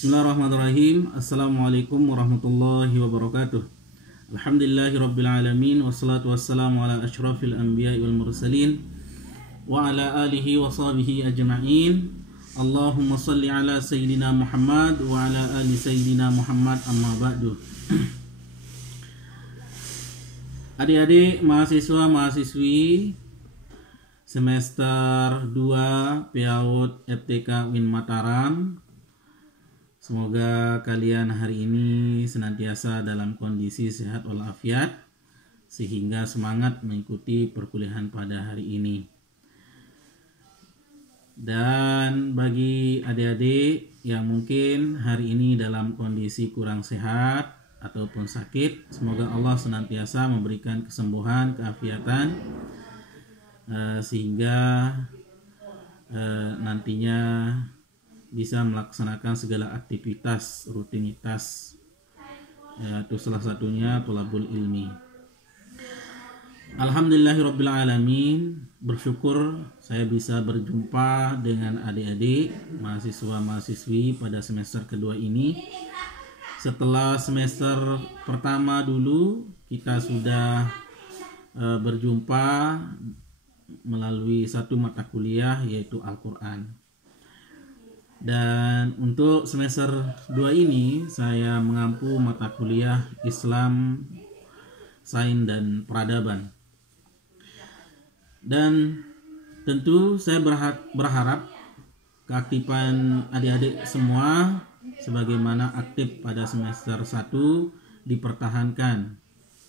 Bismillahirrahmanirrahim. Assalamualaikum warahmatullahi wabarakatuh. Alhamdulillahirrabbilalamin. Wassalatu wassalamu ala ashrafil anbiya wal mursalin wa ala alihi wa sahbihi ajma'in. Allahumma salli ala sayyidina Muhammad wa ala ali sayyidina Muhammad, amma ba'du. Adik-adik mahasiswa-mahasiswi semester 2 PAUD FTK UIN Mataram, semoga kalian hari ini senantiasa dalam kondisi sehat walafiat sehingga semangat mengikuti perkuliahan pada hari ini. Dan bagi adik-adik yang mungkin hari ini dalam kondisi kurang sehat ataupun sakit, semoga Allah senantiasa memberikan kesembuhan, keafiatan, sehingga nantinya bisa melaksanakan segala aktivitas rutinitas, yaitu salah satunya thalabul ilmi. Alhamdulillahirrabbilalamin, bersyukur saya bisa berjumpa dengan adik-adik mahasiswa-mahasiswi pada semester kedua ini. Setelah semester pertama dulu kita sudah berjumpa melalui satu mata kuliah, yaitu Al-Quran. Dan untuk semester 2 ini saya mengampu mata kuliah Islam, Sains dan Peradaban. Dan tentu saya berharap keaktifan adik-adik semua sebagaimana aktif pada semester 1 dipertahankan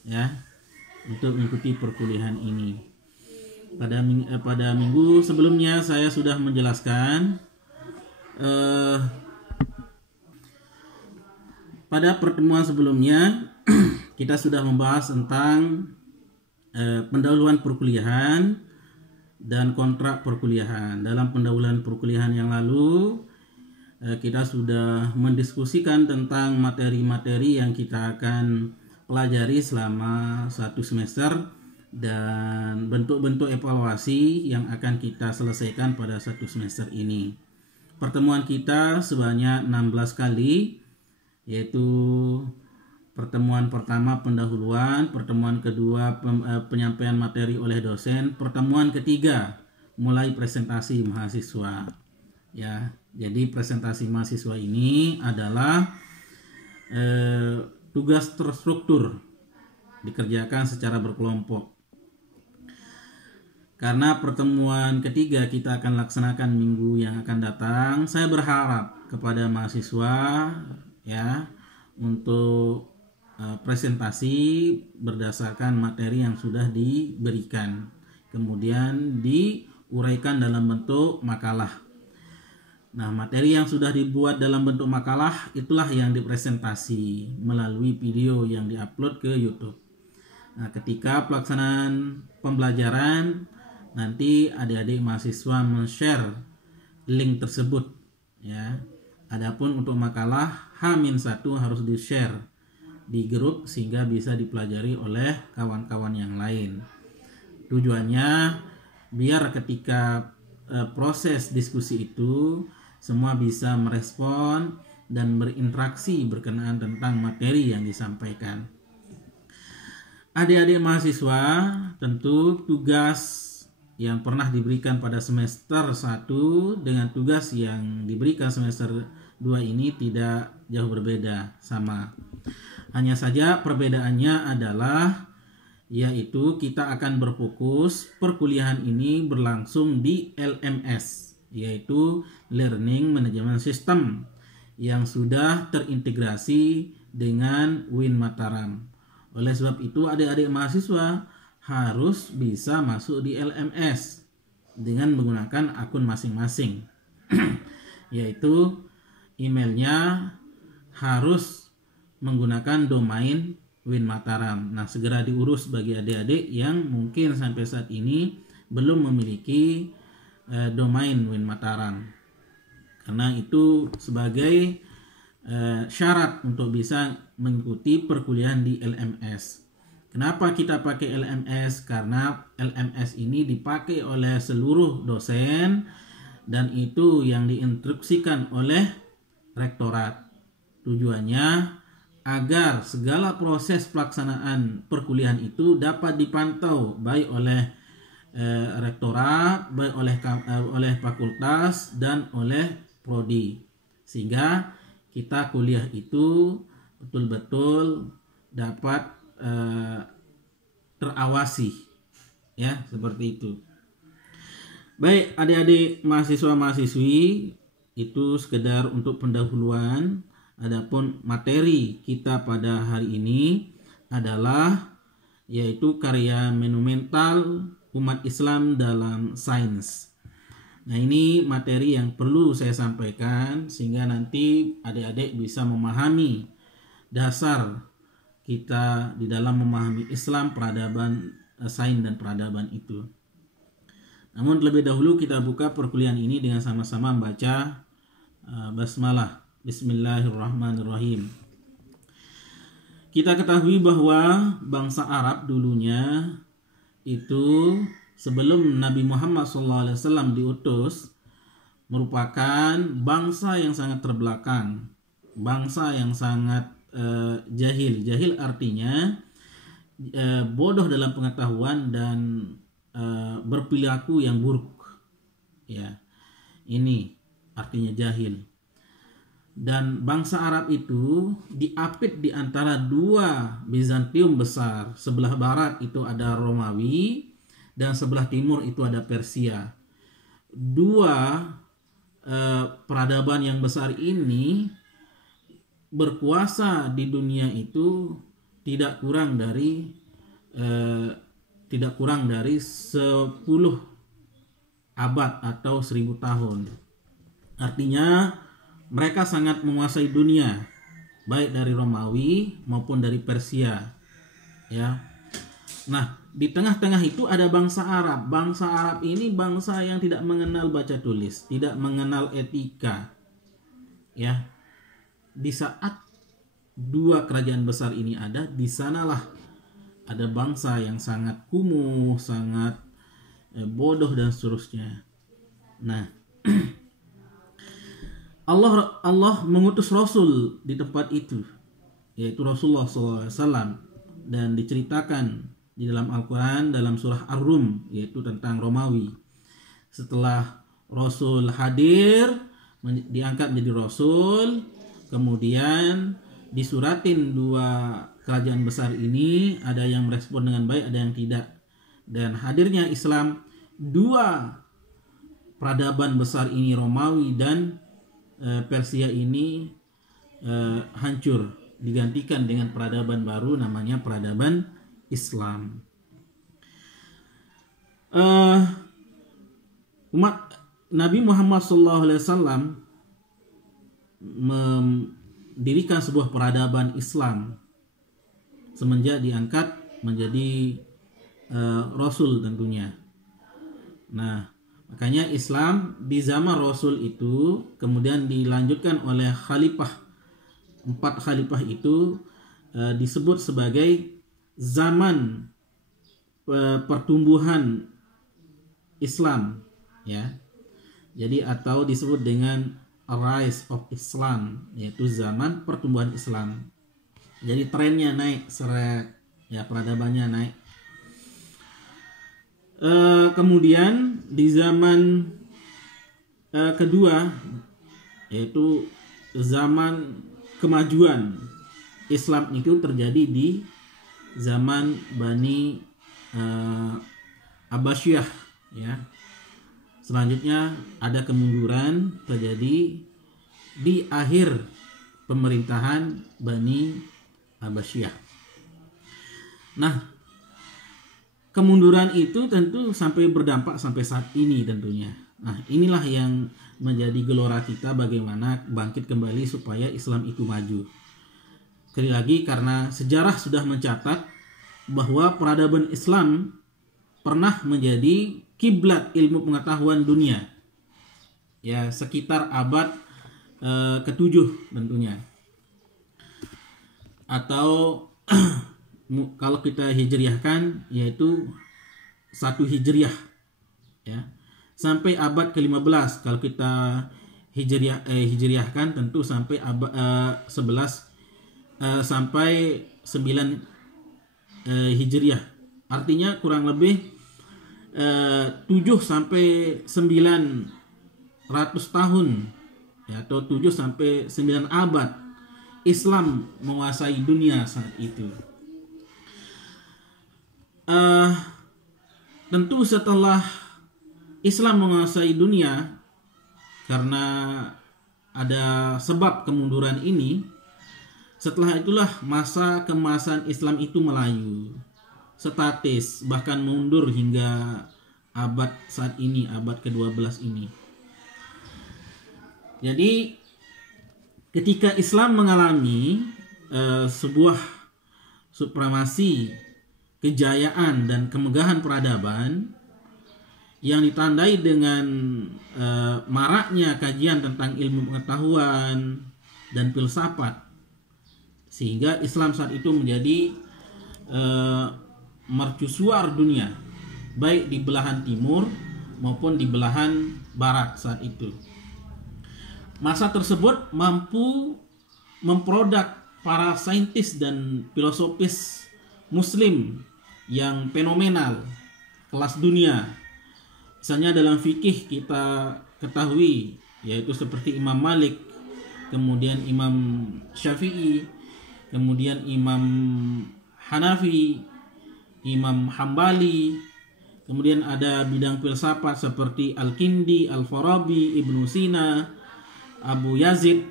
ya, untuk mengikuti perkuliahan ini. Pada minggu sebelumnya saya sudah menjelaskan, pada pertemuan sebelumnya kita sudah membahas tentang pendahuluan perkuliahan dan kontrak perkuliahan. Dalam pendahuluan perkuliahan yang lalu kita sudah mendiskusikan tentang materi-materi yang kita akan pelajari selama satu semester dan bentuk-bentuk evaluasi yang akan kita selesaikan pada satu semester ini. Pertemuan kita sebanyak 16 kali, yaitu pertemuan pertama pendahuluan, pertemuan kedua penyampaian materi oleh dosen, pertemuan ketiga mulai presentasi mahasiswa. Ya, jadi presentasi mahasiswa ini adalah tugas terstruktur, dikerjakan secara berkelompok. Karena pertemuan ketiga kita akan laksanakan minggu yang akan datang, saya berharap kepada mahasiswa ya untuk presentasi berdasarkan materi yang sudah diberikan, kemudian diuraikan dalam bentuk makalah. Nah, materi yang sudah dibuat dalam bentuk makalah itulah yang dipresentasi melalui video yang diupload ke YouTube. Nah, ketika pelaksanaan pembelajaran, nanti adik-adik mahasiswa men-share link tersebut ya. Adapun untuk makalah H-1 harus di-share di grup sehingga bisa dipelajari oleh kawan-kawan yang lain. Tujuannya biar ketika proses diskusi itu semua bisa merespon dan berinteraksi berkenaan tentang materi yang disampaikan. Adik-adik mahasiswa, tentu tugas yang pernah diberikan pada semester 1 dengan tugas yang diberikan semester 2 ini tidak jauh berbeda, sama. Hanya saja perbedaannya adalah yaitu kita akan berfokus perkuliahan ini berlangsung di LMS, yaitu Learning Management System, yang sudah terintegrasi dengan UIN Mataram. Oleh sebab itu adik-adik mahasiswa harus bisa masuk di LMS dengan menggunakan akun masing-masing. Yaitu emailnya harus menggunakan domain UIN Mataram. Nah, segera diurus bagi adik-adik yang mungkin sampai saat ini belum memiliki domain UIN Mataram. Karena itu sebagai syarat untuk bisa mengikuti perkuliahan di LMS. Kenapa kita pakai LMS? Karena LMS ini dipakai oleh seluruh dosen dan itu yang diinstruksikan oleh rektorat. Tujuannya agar segala proses pelaksanaan perkuliahan itu dapat dipantau baik oleh rektorat, baik oleh fakultas dan oleh prodi, sehingga kita kuliah itu betul-betul dapat terawasi, ya, seperti itu. Baik, adik-adik mahasiswa-mahasiswi, itu sekedar untuk pendahuluan. Adapun materi kita pada hari ini adalah yaitu karya monumental umat Islam dalam sains. Nah, ini materi yang perlu saya sampaikan sehingga nanti adik-adik bisa memahami dasar kita di dalam memahami Islam, peradaban, sains dan peradaban itu. Namun terlebih dahulu kita buka perkuliahan ini dengan sama-sama membaca basmalah. Bismillahirrahmanirrahim. Kita ketahui bahwa bangsa Arab dulunya itu sebelum Nabi Muhammad SAW diutus merupakan bangsa yang sangat terbelakang, bangsa yang sangat jahil. Jahil artinya bodoh dalam pengetahuan dan berperilaku yang buruk. Ya, ini artinya jahil. Dan bangsa Arab itu diapit di antara dua Bizantium besar. Sebelah barat itu ada Romawi dan sebelah timur itu ada Persia. Dua peradaban yang besar ini berkuasa di dunia itu tidak kurang dari 10 abad atau 1000 tahun. Artinya mereka sangat menguasai dunia, baik dari Romawi maupun dari Persia. Ya. Nah, di tengah-tengah itu ada bangsa Arab. Bangsa Arab ini bangsa yang tidak mengenal baca tulis, tidak mengenal etika. Ya. Di saat dua kerajaan besar ini ada, di sanalah ada bangsa yang sangat kumuh, sangat bodoh dan seterusnya. Nah, Allah mengutus Rasul di tempat itu, yaitu Rasulullah SAW, dan diceritakan di dalam Al-Quran dalam surah Ar-Rum, yaitu tentang Romawi. Setelah Rasul hadir, diangkat menjadi Rasul, kemudian disuratin dua kerajaan besar ini, ada yang merespon dengan baik, ada yang tidak. Dan hadirnya Islam, dua peradaban besar ini, Romawi dan Persia ini hancur, digantikan dengan peradaban baru namanya peradaban Islam. Umat Nabi Muhammad SAW mendirikan sebuah peradaban Islam semenjak diangkat menjadi Rasul tentunya. Nah, makanya Islam di zaman Rasul itu kemudian dilanjutkan oleh khalifah. 4 khalifah itu disebut sebagai zaman pertumbuhan Islam, ya. Jadi atau disebut dengan Rise of Islam, yaitu zaman pertumbuhan Islam. Jadi trennya naik, seret, ya, peradabannya naik. Kemudian di zaman kedua, yaitu zaman kemajuan Islam itu terjadi di zaman Bani Abbasiyah, ya. Selanjutnya ada kemunduran terjadi di akhir pemerintahan Bani Abbasiyah. Nah, kemunduran itu tentu sampai berdampak sampai saat ini tentunya. Nah, inilah yang menjadi gelora kita bagaimana bangkit kembali supaya Islam itu maju. Sekali lagi karena sejarah sudah mencatat bahwa peradaban Islam pernah menjadi kiblat ilmu pengetahuan dunia. Ya, sekitar abad ke-7 tentunya. Atau kalau kita hijriahkan yaitu 1 hijriah, ya, sampai abad ke-15 kalau kita hijriahkan tentu sampai 11 sampai 9 hijriah. Artinya kurang lebih 7 sampai 900 tahun ya, atau 7 sampai 9 abad Islam menguasai dunia saat itu. Tentu setelah Islam menguasai dunia, karena ada sebab kemunduran ini, setelah itulah masa keemasan Islam itu melayu, statis, bahkan mundur hingga abad saat ini, abad ke-12 ini. Jadi ketika Islam mengalami sebuah supremasi, kejayaan dan kemegahan peradaban yang ditandai dengan maraknya kajian tentang ilmu pengetahuan dan filsafat, sehingga Islam saat itu menjadi mercusuar dunia, baik di belahan timur maupun di belahan barat saat itu. Masa tersebut mampu memproduk para saintis dan filosofis Muslim yang fenomenal kelas dunia. Misalnya dalam fikih kita ketahui, yaitu seperti Imam Malik, kemudian Imam Syafi'i, kemudian Imam Hanafi, Imam Hambali, kemudian ada bidang filsafat seperti Al-Kindi, Al-Farabi, Ibnu Sina, Abu Yazid.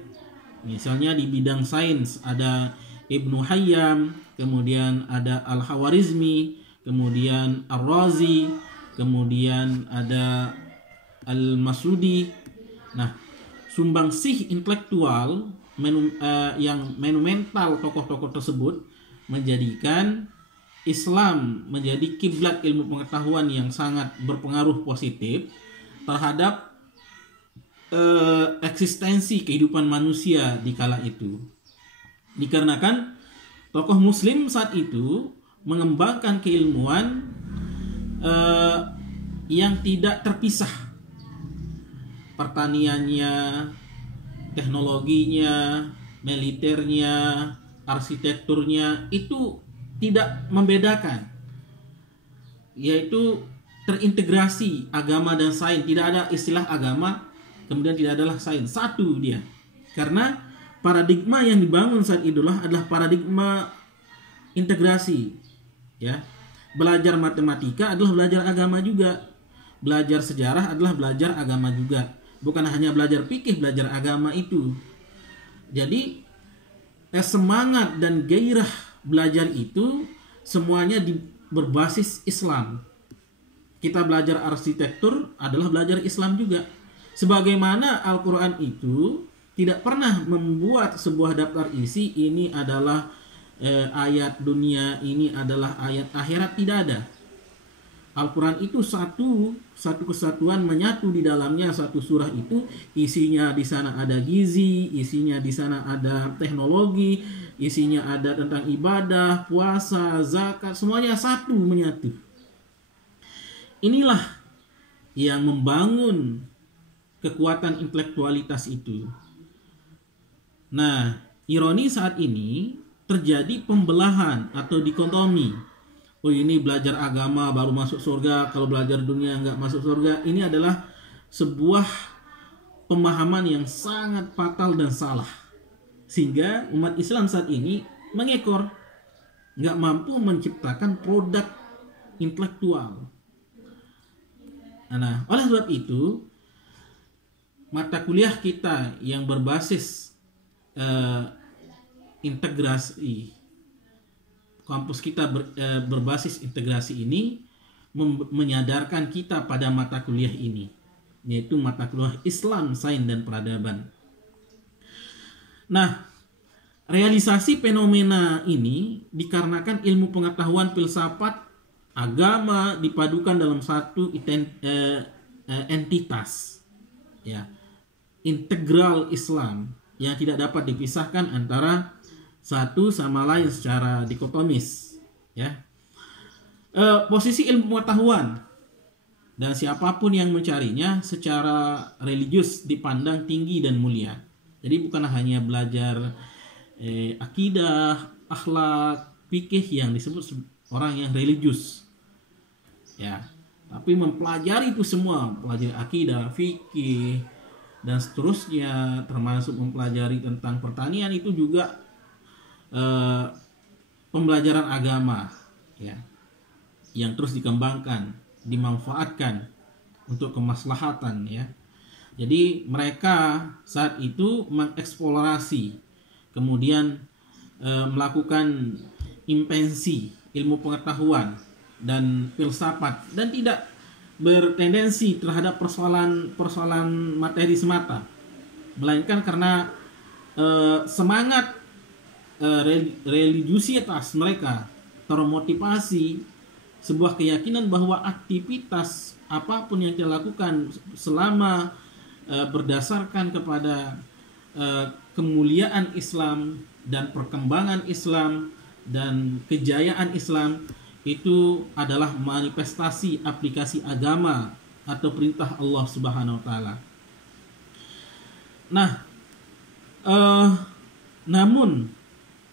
Misalnya di bidang sains ada Ibnu Hayyam, kemudian ada Al-Hawarizmi, kemudian Ar-Razi, kemudian ada Al-Masudi. Nah, sumbangsih intelektual yang monumental tokoh-tokoh tersebut menjadikan Islam menjadi kiblat ilmu pengetahuan yang sangat berpengaruh positif terhadap eksistensi kehidupan manusia di kala itu. Dikarenakan tokoh Muslim saat itu mengembangkan keilmuan yang tidak terpisah, pertaniannya, teknologinya, militernya, arsitekturnya, itu tidak membedakan, yaitu terintegrasi agama dan sains. Tidak ada istilah agama kemudian tidak adalah sains, satu dia. Karena paradigma yang dibangun saat itulah adalah paradigma integrasi, ya. Belajar matematika adalah belajar agama juga, belajar sejarah adalah belajar agama juga, bukan hanya belajar fikih, belajar agama itu. Jadi semangat dan gairah belajar itu semuanya berbasis Islam. Kita belajar arsitektur adalah belajar Islam juga. Sebagaimana Al-Quran itu tidak pernah membuat sebuah daftar isi, ini adalah ayat dunia, ini adalah ayat akhirat, tidak ada. Al-Quran itu satu kesatuan, menyatu di dalamnya. Satu surah itu isinya di sana ada gizi, isinya di sana ada teknologi, isinya ada tentang ibadah, puasa, zakat, semuanya satu, menyatu. Inilah yang membangun kekuatan intelektualitas itu. Nah, ironi saat ini terjadi pembelahan atau dikotomi. Oh, ini belajar agama baru masuk surga, kalau belajar dunia nggak masuk surga. Ini adalah sebuah pemahaman yang sangat fatal dan salah, sehingga umat Islam saat ini mengekor, nggak mampu menciptakan produk intelektual. Nah, oleh sebab itu mata kuliah kita yang berbasis integrasi, kampus kita berbasis integrasi ini menyadarkan kita pada mata kuliah ini, yaitu mata kuliah Islam, Sains dan Peradaban. Nah, realisasi fenomena ini dikarenakan ilmu pengetahuan, filsafat, agama dipadukan dalam satu entitas, ya, integral Islam yang tidak dapat dipisahkan antara satu sama lain secara dikotomis, ya. Posisi ilmu pengetahuan dan siapapun yang mencarinya secara religius dipandang tinggi dan mulia. Jadi bukan hanya belajar akidah, akhlak, fikih yang disebut orang yang religius, ya, tapi mempelajari itu semua, pelajari akidah, fikih, dan seterusnya, termasuk mempelajari tentang pertanian, itu juga pembelajaran agama, ya, yang terus dikembangkan, dimanfaatkan untuk kemaslahatan, ya. Jadi mereka saat itu mengeksplorasi, kemudian melakukan invensi ilmu pengetahuan dan filsafat, dan tidak bertendensi terhadap persoalan materi semata, melainkan karena semangat religiusitas mereka termotivasi sebuah keyakinan bahwa aktivitas apapun yang dilakukan selama berdasarkan kepada kemuliaan Islam dan perkembangan Islam dan kejayaan Islam itu adalah manifestasi aplikasi agama atau perintah Allah Subhanahu wa taala. Nah, namun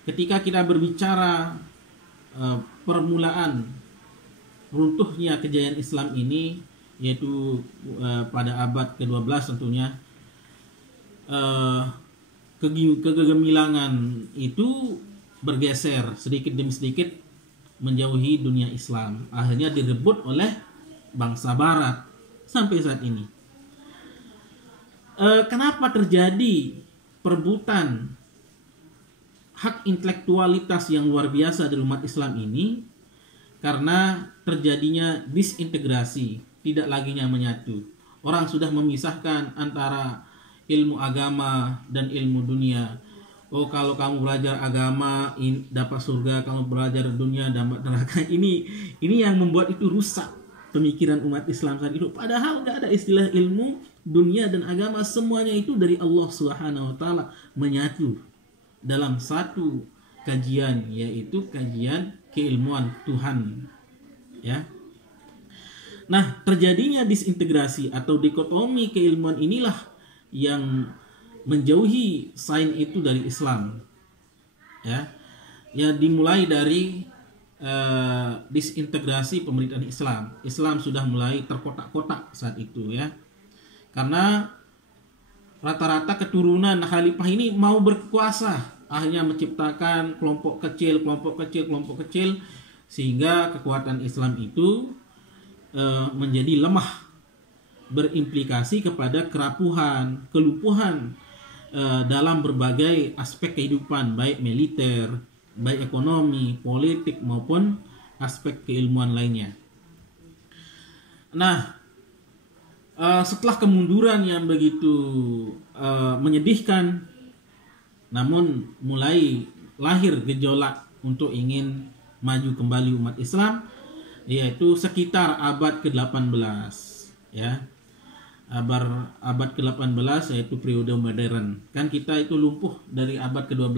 ketika kita berbicara permulaan runtuhnya kejayaan Islam ini, yaitu pada abad ke-12 tentunya, kegemilangan itu bergeser sedikit demi sedikit menjauhi dunia Islam, akhirnya direbut oleh bangsa Barat sampai saat ini. Kenapa terjadi perebutan hak intelektualitas yang luar biasa dari umat Islam ini? Karena terjadinya disintegrasi, tidak laginya menyatu. Orang sudah memisahkan antara ilmu agama dan ilmu dunia. Oh, kalau kamu belajar agama dapat surga, kamu belajar dunia dapat neraka. Ini yang membuat itu rusak pemikiran umat Islam saat itu. Padahal nggak ada istilah ilmu dunia dan agama, semuanya itu dari Allah Subhanahu wa taala menyatu dalam satu kajian, yaitu kajian keilmuan Tuhan, ya. Nah, terjadinya disintegrasi atau dikotomi keilmuan inilah yang menjauhi sains itu dari Islam, ya. Ya, dimulai dari disintegrasi pemerintahan Islam. Islam sudah mulai terkotak-kotak saat itu, ya. Karena rata-rata keturunan khalifah ini mau berkuasa, akhirnya menciptakan kelompok kecil, sehingga kekuatan Islam itu menjadi lemah, berimplikasi kepada kerapuhan, kelumpuhan dalam berbagai aspek kehidupan, baik militer, baik ekonomi, politik, maupun aspek keilmuan lainnya. Nah, setelah kemunduran yang begitu menyedihkan, namun mulai lahir gejolak untuk ingin maju kembali umat Islam, yaitu sekitar abad ke-18, ya. Abad ke-18 yaitu periode modern. Kan kita itu lumpuh dari abad ke-12.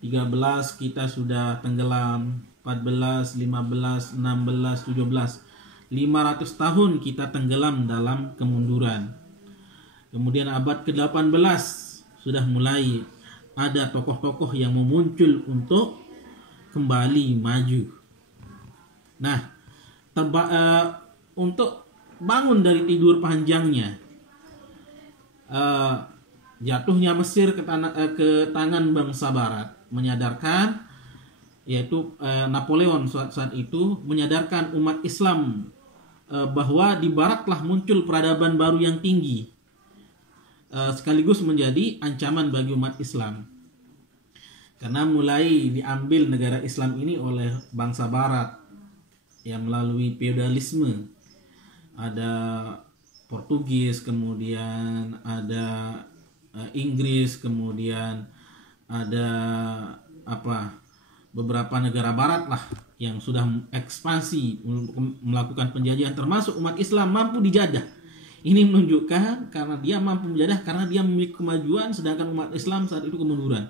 13 kita sudah tenggelam, 14, 15, 16, 17. 500 tahun kita tenggelam dalam kemunduran. Kemudian abad ke-18 sudah mulai ada tokoh-tokoh yang memuncul untuk kembali maju. Nah, untuk bangun dari tidur panjangnya, jatuhnya Mesir ke tangan bangsa Barat menyadarkan, yaitu Napoleon saat itu menyadarkan umat Islam bahwa di Barat telah muncul peradaban baru yang tinggi, sekaligus menjadi ancaman bagi umat Islam, karena mulai diambil negara Islam ini oleh bangsa Barat yang melalui feodalisme. Ada Portugis, kemudian ada Inggris, kemudian ada beberapa negara Barat lah yang sudah ekspansi untuk melakukan penjajahan, termasuk umat Islam mampu dijajah. Ini menunjukkan karena dia mampu menjajah, karena dia memiliki kemajuan, sedangkan umat Islam saat itu kemunduran.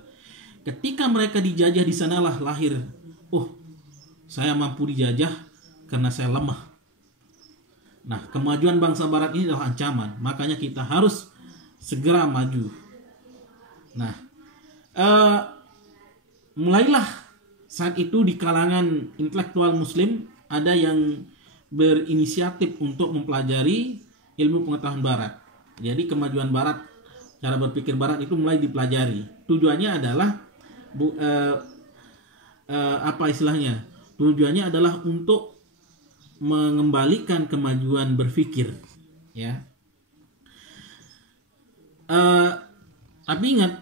Ketika mereka dijajah, di sanalah lahir, saya mampu dijajah karena saya lemah. Nah, kemajuan bangsa barat ini adalah ancaman, makanya kita harus segera maju. Nah, mulailah saat itu di kalangan intelektual muslim ada yang berinisiatif untuk mempelajari ilmu pengetahuan barat. Jadi kemajuan barat, cara berpikir barat itu mulai dipelajari. Tujuannya adalah Tujuannya adalah untuk mengembalikan kemajuan berpikir, ya. Tapi ingat,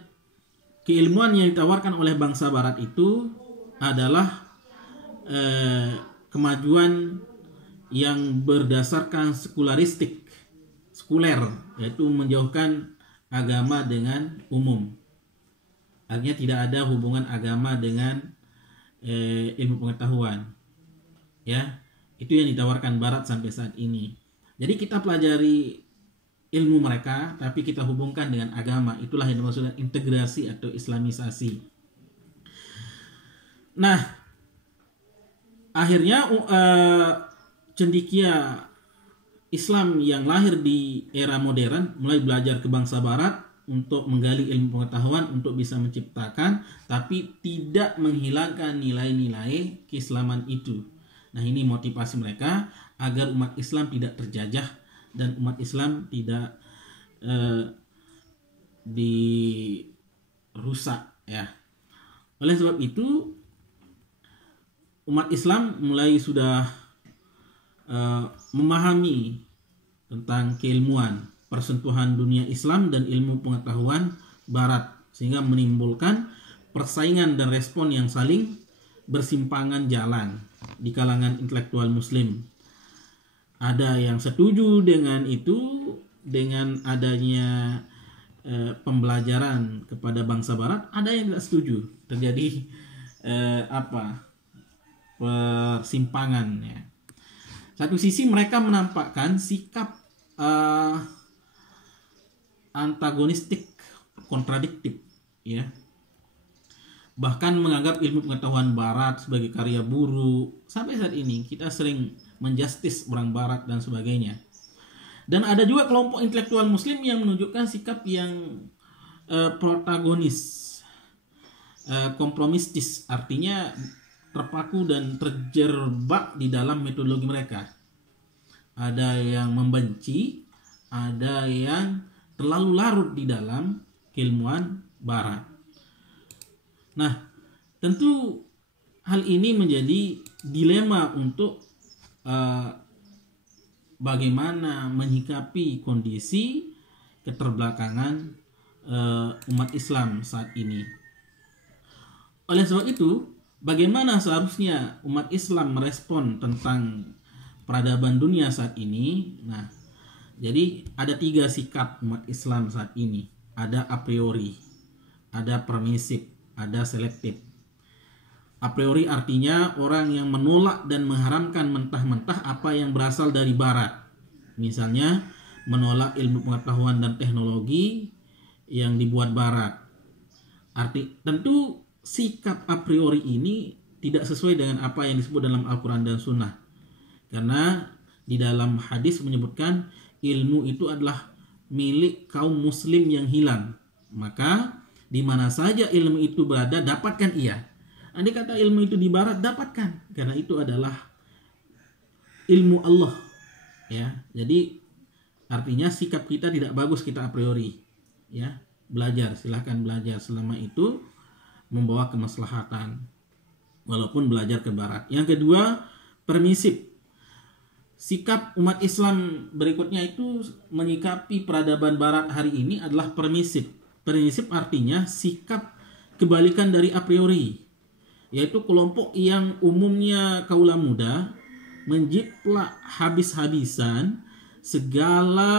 keilmuan yang ditawarkan oleh bangsa barat itu adalah kemajuan yang berdasarkan sekuler, yaitu menjauhkan agama dengan umum. Artinya tidak ada hubungan agama dengan ilmu pengetahuan, ya. Itu yang ditawarkan barat sampai saat ini. Jadi kita pelajari ilmu mereka, tapi kita hubungkan dengan agama. Itulah yang dimaksud integrasi atau islamisasi. Nah, akhirnya cendekia Islam yang lahir di era modern mulai belajar ke bangsa barat untuk menggali ilmu pengetahuan untuk bisa menciptakan, tapi tidak menghilangkan nilai-nilai keislaman itu. Nah, ini motivasi mereka agar umat Islam tidak terjajah dan umat Islam tidak dirusak, ya. Oleh sebab itu umat Islam mulai sudah memahami tentang keilmuan, persentuhan dunia Islam dan ilmu pengetahuan barat, sehingga menimbulkan persaingan dan respon yang saling bersimpangan jalan di kalangan intelektual muslim. Ada yang setuju dengan itu, dengan adanya pembelajaran kepada bangsa barat, ada yang tidak setuju. Terjadi persimpangan, ya. Satu sisi mereka menampakkan sikap antagonistik, kontradiktif, ya. Bahkan menganggap ilmu pengetahuan barat sebagai karya buruk. Sampai saat ini kita sering menjustis orang barat dan sebagainya. Dan ada juga kelompok intelektual muslim yang menunjukkan sikap yang protagonis, kompromistis, artinya terpaku dan terjebak di dalam metodologi mereka. Ada yang membenci, ada yang terlalu larut di dalam keilmuan barat. Nah, tentu hal ini menjadi dilema untuk bagaimana menyikapi kondisi keterbelakangan umat Islam saat ini. Oleh sebab itu, bagaimana seharusnya umat Islam merespon tentang peradaban dunia saat ini? Nah, jadi ada 3 sikap umat Islam saat ini. Ada a priori, ada permisif, ada selektif. A priori artinya orang yang menolak dan mengharamkan mentah-mentah apa yang berasal dari barat. Misalnya menolak ilmu pengetahuan dan teknologi yang dibuat barat. Tentu sikap a priori ini tidak sesuai dengan apa yang disebut dalam Al-Quran dan Sunnah. Karena di dalam hadis menyebutkan ilmu itu adalah milik kaum muslim yang hilang. Maka di mana saja ilmu itu berada, dapatkan ia. Andai kata ilmu itu di barat, dapatkan, karena itu adalah ilmu Allah, ya. Jadi artinya sikap kita tidak bagus kita a priori, ya. Belajar, silahkan belajar selama itu membawa kemaslahatan, walaupun belajar ke barat. Yang kedua, permisif. Sikap umat Islam berikutnya itu menyikapi peradaban barat hari ini adalah permisif. Permisif artinya sikap kebalikan dari a priori, yaitu kelompok yang umumnya kaula muda menjiplak habis-habisan segala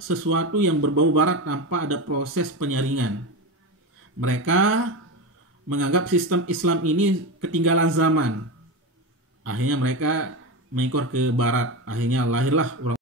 sesuatu yang berbau barat tanpa ada proses penyaringan. Mereka menganggap sistem Islam ini ketinggalan zaman. Akhirnya mereka mengikor ke barat. Akhirnya lahirlah orang